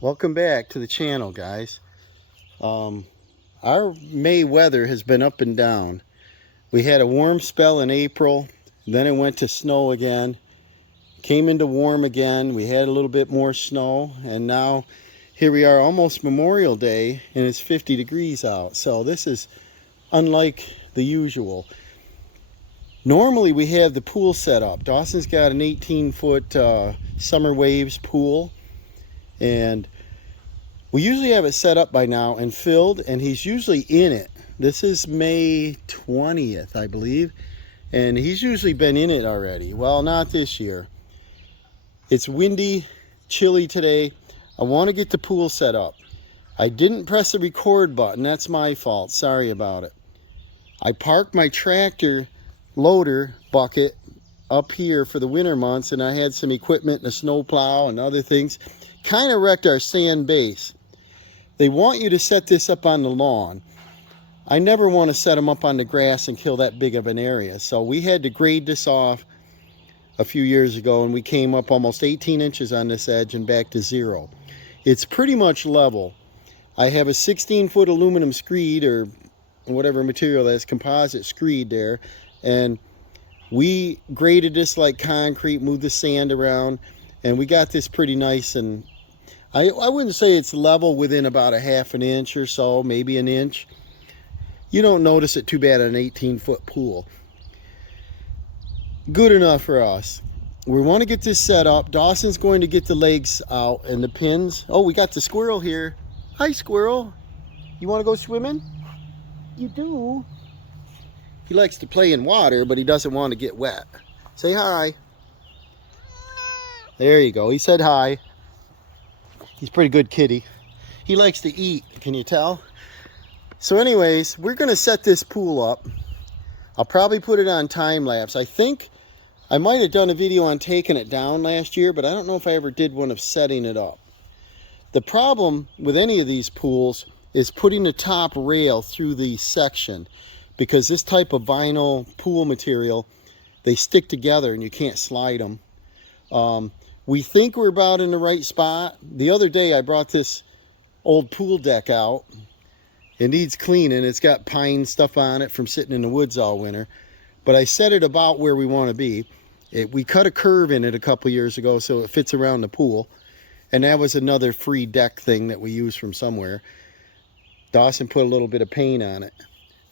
Welcome back to the channel, guys. Our May weather has been up and down. We had a warm spell in April, then it went to snow again, came into warm again. We had a little bit more snow, and now here we are almost Memorial Day and it's 50 degrees out. So this is unlike the usual. Normally we have the pool set up. Dawson's got an 18-foot Summer Waves pool, and we usually have it set up by now and filled, and he's usually in it. This is May 20th, I believe, and he's usually been in it already. Well, not this year. It's windy, chilly today. I want to get the pool set up. I didn't press the record button. That's my fault. Sorry about it. I parked my tractor loader bucket up here for the winter months, and I had some equipment and a snow plow and other things. Kind of wrecked our sand base. They want you to set this up on the lawn. I never want to set them up on the grass and kill that big of an area. So we had to grade this off a few years ago, and we came up almost 18 inches on this edge and back to 0. It's pretty much level. I have a 16-foot aluminum screed, or whatever material that is, composite screed there, and we graded this like concrete, moved the sand around, and we got this pretty nice. And I wouldn't say it's level within about a half an inch or so, maybe an inch. You don't notice it too bad on an 18-foot pool. Good enough for us. We want to get this set up. Dawson's going to get the legs out and the pins. Oh, we got the squirrel here. Hi, squirrel. You want to go swimming? You do. He likes to play in water, but he doesn't want to get wet. Say hi. There you go. He said hi. He's a pretty good kitty. He likes to eat. Can you tell? So anyways, we're going to set this pool up. I'll probably put it on time lapse. I think I might have done a video on taking it down last year, but I don't know if I ever did one of setting it up. The problem with any of these pools is putting the top rail through the section, because this type of vinyl pool material, they stick together and you can't slide them. We think we're about in the right spot. The other day I brought this old pool deck out. It needs cleaning. It's got pine stuff on it from sitting in the woods all winter. But I set it about where we want to be. We cut a curve in it a couple years ago so it fits around the pool. And that was another free deck thing that we used from somewhere. Dawson put a little bit of paint on it.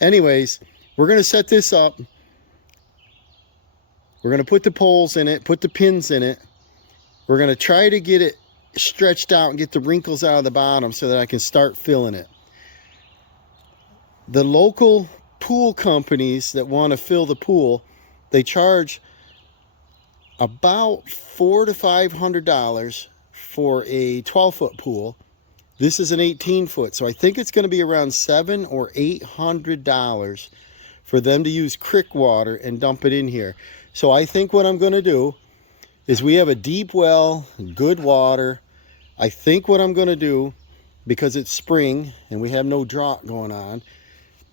Anyways, we're going to set this up. We're going to put the poles in it, put the pins in it. We're going to try to get it stretched out and get the wrinkles out of the bottom so that I can start filling it. The local pool companies that want to fill the pool, they charge about $400 to $500 for a 12-foot pool. This is an 18-foot, so I think it's going to be around $700 or $800 for them to use creek water and dump it in here. So I think what I'm going to do is, we have a deep well, good water. I think what I'm going to do, because it's spring and we have no drought going on,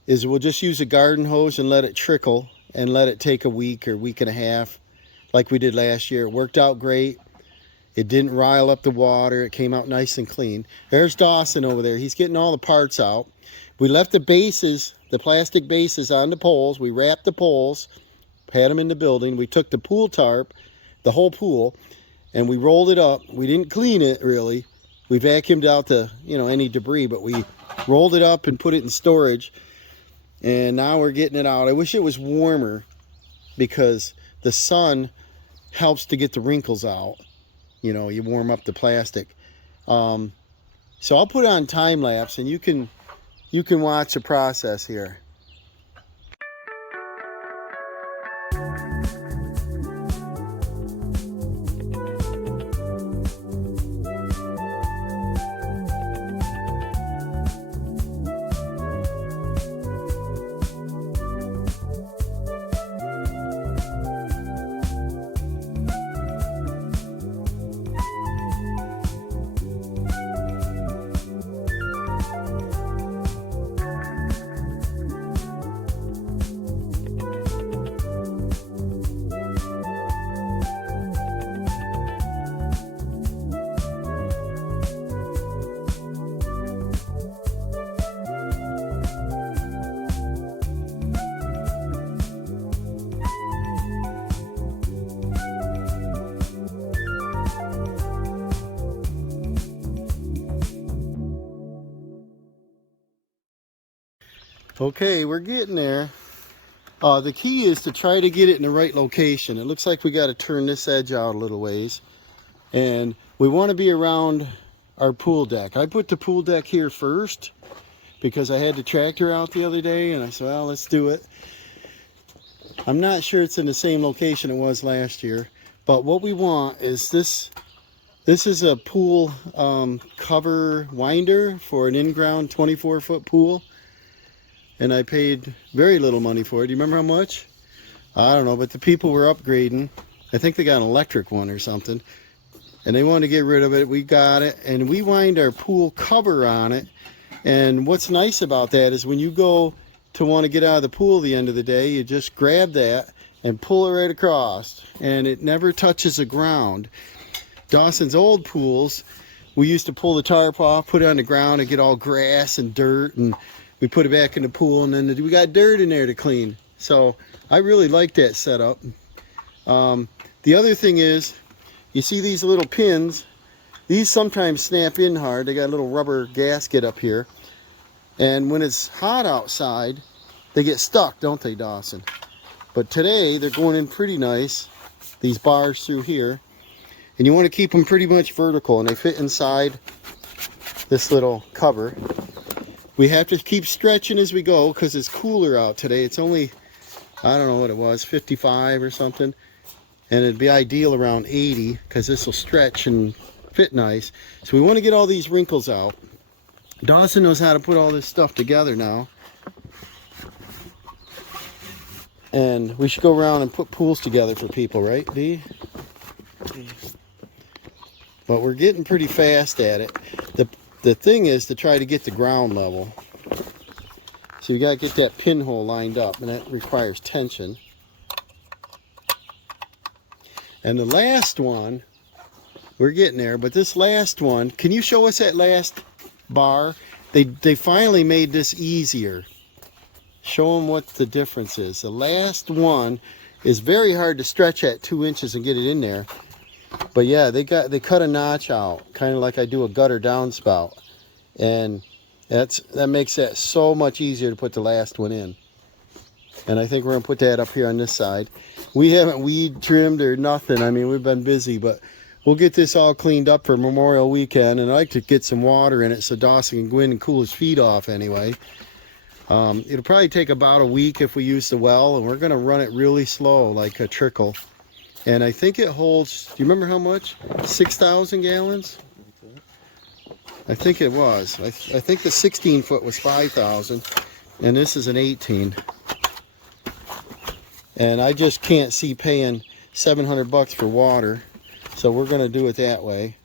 is we'll just use a garden hose and let it trickle and let it take a week or week and a half like we did last year. It worked out great. It didn't rile up the water. It came out nice and clean. There's Dawson over there. He's getting all the parts out. We left the bases, the plastic bases, on the poles. We wrapped the poles, had them in the building. We took the pool tarp, the whole pool, and we rolled it up. We didn't clean it really. We vacuumed out the, any debris, but we rolled it up and put it in storage. And now we're getting it out. I wish it was warmer, because the sun helps to get the wrinkles out. You warm up the plastic. So I'll put it on time lapse, and you can watch the process here. Okay, we're getting there. The key is to try to get it in the right location. It looks like we got to turn this edge out a little ways. And we want to be around our pool deck. I put the pool deck here first because I had the tractor out the other day and I said, well, let's do it. I'm not sure it's in the same location it was last year, but what we want is this. This is a pool cover winder for an in-ground 24-foot pool. And I paid very little money for it. Do you remember how much? I don't know, but the people were upgrading. I think they got an electric one or something. And they wanted to get rid of it. We got it, and we wind our pool cover on it. And what's nice about that is when you go to want to get out of the pool at the end of the day, you just grab that and pull it right across. And it never touches the ground. Dawson's old pools, we used to pull the tarp off, put it on the ground, and get all grass and dirt, and we put it back in the pool, and then we got dirt in there to clean. So I really like that setup. The other thing is, you see these little pins, these sometimes snap in hard. They got a little rubber gasket up here. And when it's hot outside, they get stuck, don't they, Dawson? But today, they're going in pretty nice, these bars through here. And you want to keep them pretty much vertical, and they fit inside this little cover. We have to keep stretching as we go because it's cooler out today. It's only, I don't know what it was, 55 or something. And it'd be ideal around 80 because this will stretch and fit nice. So we want to get all these wrinkles out. Dawson knows how to put all this stuff together now. And we should go around and put pools together for people, right, Dee? But we're getting pretty fast at it. The thing is to try to get the ground level. So you got to get that pinhole lined up, and that requires tension. And the last one, we're getting there, but this last one, can you show us that last bar? They finally made this easier. Show them what the difference is. The last one is very hard to stretch at 2 inches and get it in there. But yeah, they cut a notch out, kind of like I do a gutter downspout, and that makes that so much easier to put the last one in. And I think we're gonna put that up here on this side. We haven't weed trimmed or nothing. I mean, we've been busy, but we'll get this all cleaned up for Memorial Weekend, and I like to get some water in it so Dawson can go in and cool his feet off anyway. It'll probably take about a week if we use the well, and we're gonna run it really slow, like a trickle. And I think it holds, do you remember how much? 6,000 gallons? I think it was. I think the 16 foot was 5,000 and this is an 18. And I just can't see paying 700 bucks for water. So we're going to do it that way.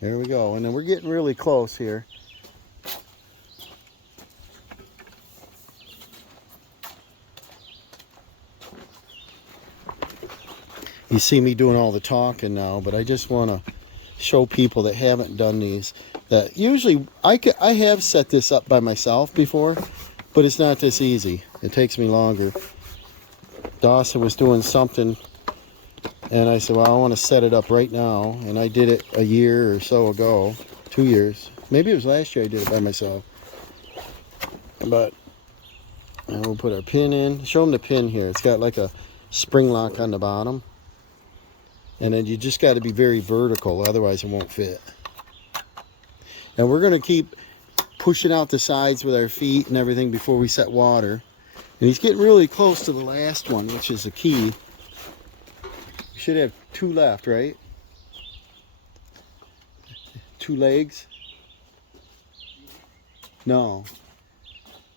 There we go. And then we're getting really close here. You see me doing all the talking now, but I just want to show people that haven't done these that usually I have set this up by myself before, but it's not this easy. It takes me longer. Dawson was doing something and I said, well, I want to set it up right now, and I did it a year or so ago, 2 years, maybe it was last year I did it by myself. But we'll put our pin in. Show them the pin here. It's got like a spring lock on the bottom. And then you just got to be very vertical, otherwise it won't fit. And we're going to keep pushing out the sides with our feet and everything before we set water. And he's getting really close to the last one, which is the key. We should have 2 left, right? 2 legs? No.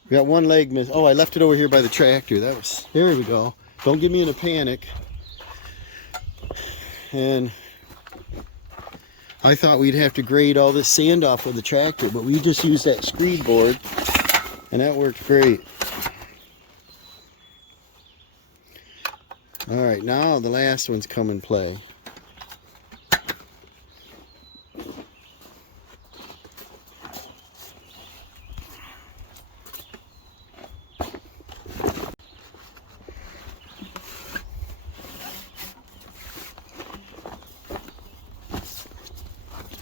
We got 1 leg missing. Oh, I left it over here by the tractor. There we go. Don't get me in a panic. And I thought we'd have to grade all this sand off with the tractor, but we just used that screed board and that worked great. All right, now the last one's come in play.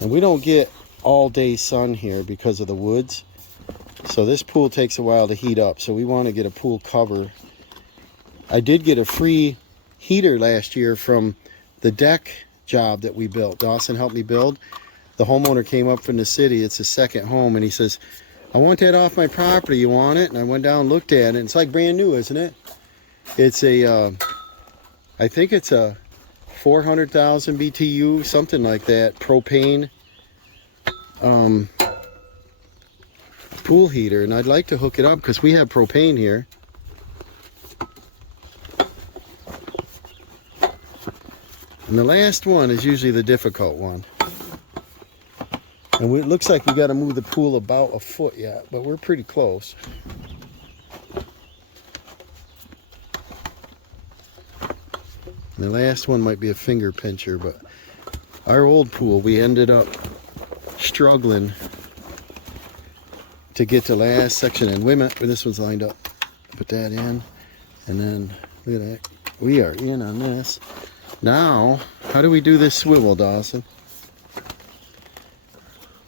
And we don't get all day sun here because of the woods. So this pool takes a while to heat up. So we want to get a pool cover. I did get a free heater last year from the deck job that we built. Dawson helped me build. The homeowner came up from the city. It's his second home, and he says, I want that off my property. You want it? And I went down and looked at it. It's like brand new, isn't it? It's a, I think it's a 400,000 BTU, something like that, propane pool heater. And I'd like to hook it up because we have propane here. And the last one is usually the difficult one. And it looks like we got to move the pool about a foot yet, but we're pretty close. And the last one might be a finger pincher, but our old pool, we ended up struggling to get the last section in. Wait a minute, this one's lined up. Put that in, and then look at that. We are in on this. Now, how do we do this swivel, Dawson?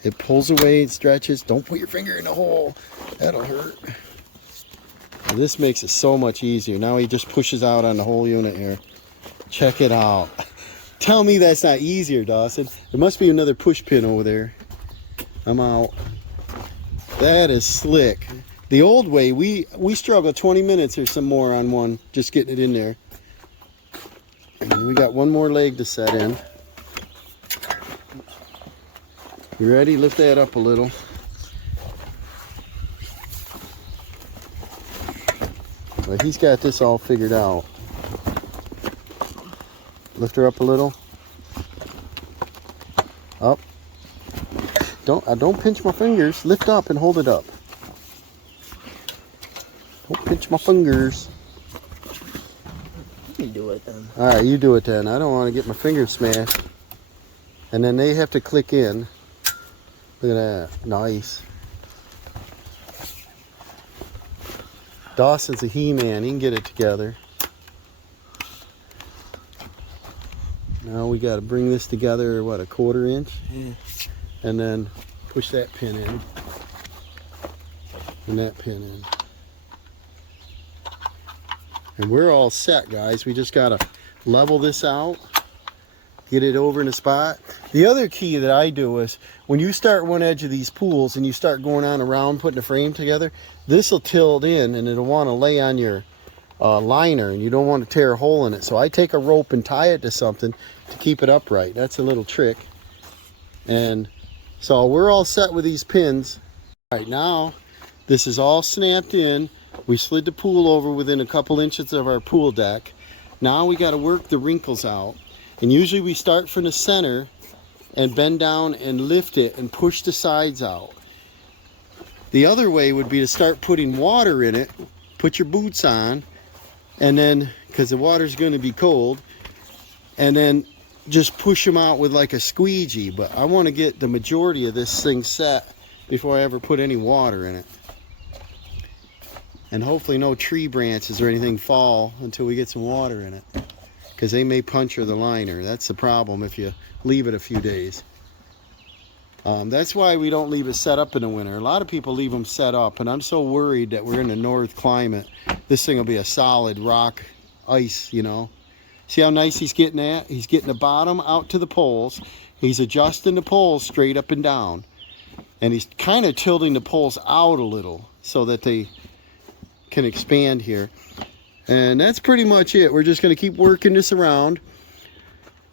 It pulls away, it stretches. Don't put your finger in the hole. That'll hurt. And this makes it so much easier. Now he just pushes out on the whole unit here. Check it out. Tell me that's not easier, Dawson. There must be another push pin over there. I'm out. That is slick. The old way, we struggled 20 minutes or some more on one, just getting it in there. And we got one more leg to set in. You ready? Lift that up a little. Well, he's got this all figured out. Lift her up a little. Up. Don't pinch my fingers. Lift up and hold it up. Don't pinch my fingers. You do it then. All right, you do it then. I don't want to get my fingers smashed. And then they have to click in. Look at that. Nice. Dawson's a he-man. He can get it together. Now we got to bring this together, what, a 1/4 inch? Yeah. And then push that pin in. And that pin in. And we're all set, guys. We just got to level this out. Get it over in a spot. The other key that I do is when you start one edge of these pools and you start going on around putting a frame together, this will tilt in and it'll want to lay on your liner, and you don't want to tear a hole in it. So I take a rope and tie it to something to keep it upright. That's a little trick. And so we're all set with these pins. All right, now this is all snapped in. We slid the pool over within a couple inches of our pool deck. Now we got to work the wrinkles out. And usually we start from the center and bend down and lift it and push the sides out. The other way would be to start putting water in it, put your boots on, and then, because the water's going to be cold, and then just push them out with like a squeegee. But I want to get the majority of this thing set before I ever put any water in it. And hopefully no tree branches or anything fall until we get some water in it, because they may puncture the liner. That's the problem if you leave it a few days. That's why we don't leave it set up in the winter. A lot of people leave them set up, and I'm so worried that we're in a north climate. This thing will be a solid rock ice, you know. See how nice he's getting at? He's getting the bottom out to the poles. He's adjusting the poles straight up and down. And he's kind of tilting the poles out a little so that they can expand here. And that's pretty much it. We're just going to keep working this around.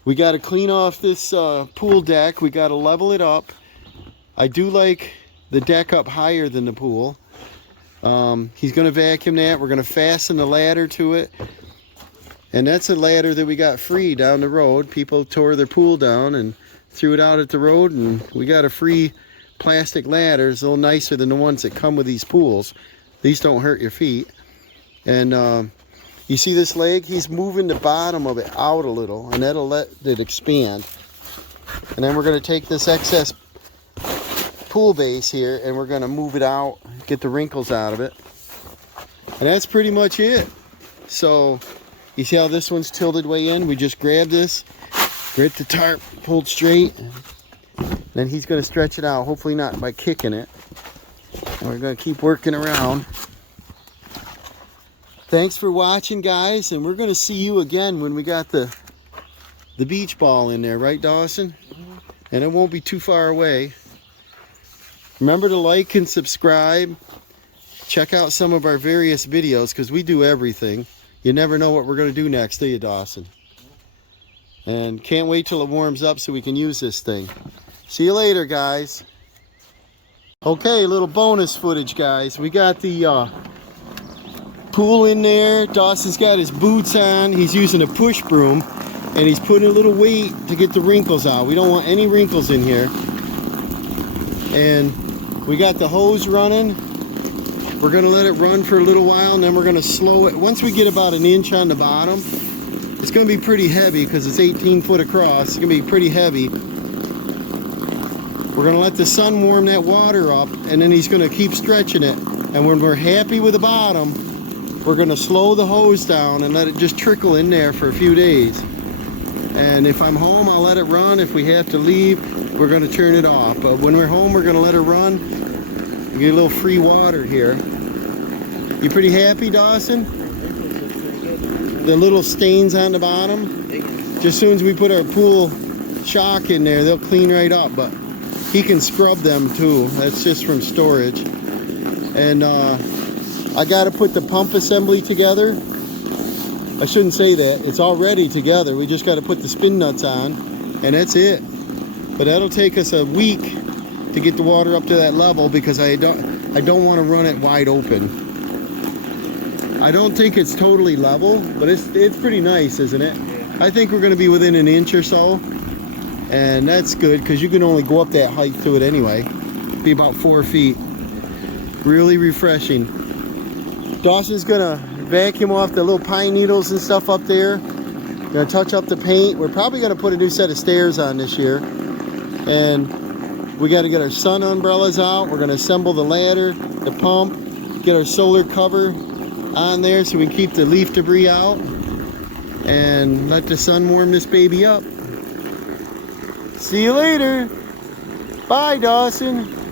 We got to clean off this pool deck. We got to level it up. I do like the deck up higher than the pool. He's going to vacuum that. We're going to fasten the ladder to it. And that's a ladder that we got free down the road. People tore their pool down and threw it out at the road, and we got a free plastic ladder. It's a little nicer than the ones that come with these pools. These don't hurt your feet. And you see this leg? He's moving the bottom of it out a little, and that'll let it expand. And then we're going to take this excess pool base here, and we're going to move it out, get the wrinkles out of it. And that's pretty much it. So you see how this one's tilted way in? We just grab this, grip the tarp, pulled straight, Then he's going to stretch it out, hopefully not by kicking it. And we're going to keep working around. Thanks for watching, guys, and we're going to see you again when we got the beach ball in there, right, Dawson? And it won't be too far away. Remember to like and subscribe. Check out some of our various videos because we do everything. You never know what we're going to do next, do you, Dawson? And can't wait till it warms up so we can use this thing. See you later, guys. Okay, a little bonus footage, guys. We got the pool in there. Dawson's got his boots on. He's using a push broom, and he's putting a little weight to get the wrinkles out. We don't want any wrinkles in here. And we got the hose running. We're going to let it run for a little while, and then we're going to slow it. Once we get about an inch on the bottom, it's going to be pretty heavy because it's 18 foot across. It's going to be pretty heavy. We're going to let the sun warm that water up, and then he's going to keep stretching it. And when we're happy with the bottom, we're going to slow the hose down and let it just trickle in there for a few days. And if I'm home, I'll let it run. If we have to leave, we're going to turn it off. But when we're home, we're going to let it run. We get a little free water here. You pretty happy, Dawson? The little stains on the bottom? Just as soon as we put our pool shock in there, they'll clean right up. But he can scrub them too. That's just from storage. And I got to put the pump assembly together. I shouldn't say that. It's already together. We just got to put the spin nuts on, and that's it. But that'll take us a week to get the water up to that level because I don't want to run it wide open. I don't think it's totally level, but it's pretty nice, isn't it? I think we're going to be within an inch or so, and that's good because you can only go up that height to it anyway. Be about 4 feet. Really refreshing. Dawson's gonna vacuum off the little pine needles and stuff up there. Gonna touch up the paint. We're probably gonna put a new set of stairs on this year. And we gotta get our sun umbrellas out. We're gonna assemble the ladder, the pump, get our solar cover on there so we can keep the leaf debris out and let the sun warm this baby up. See you later. Bye, Dawson.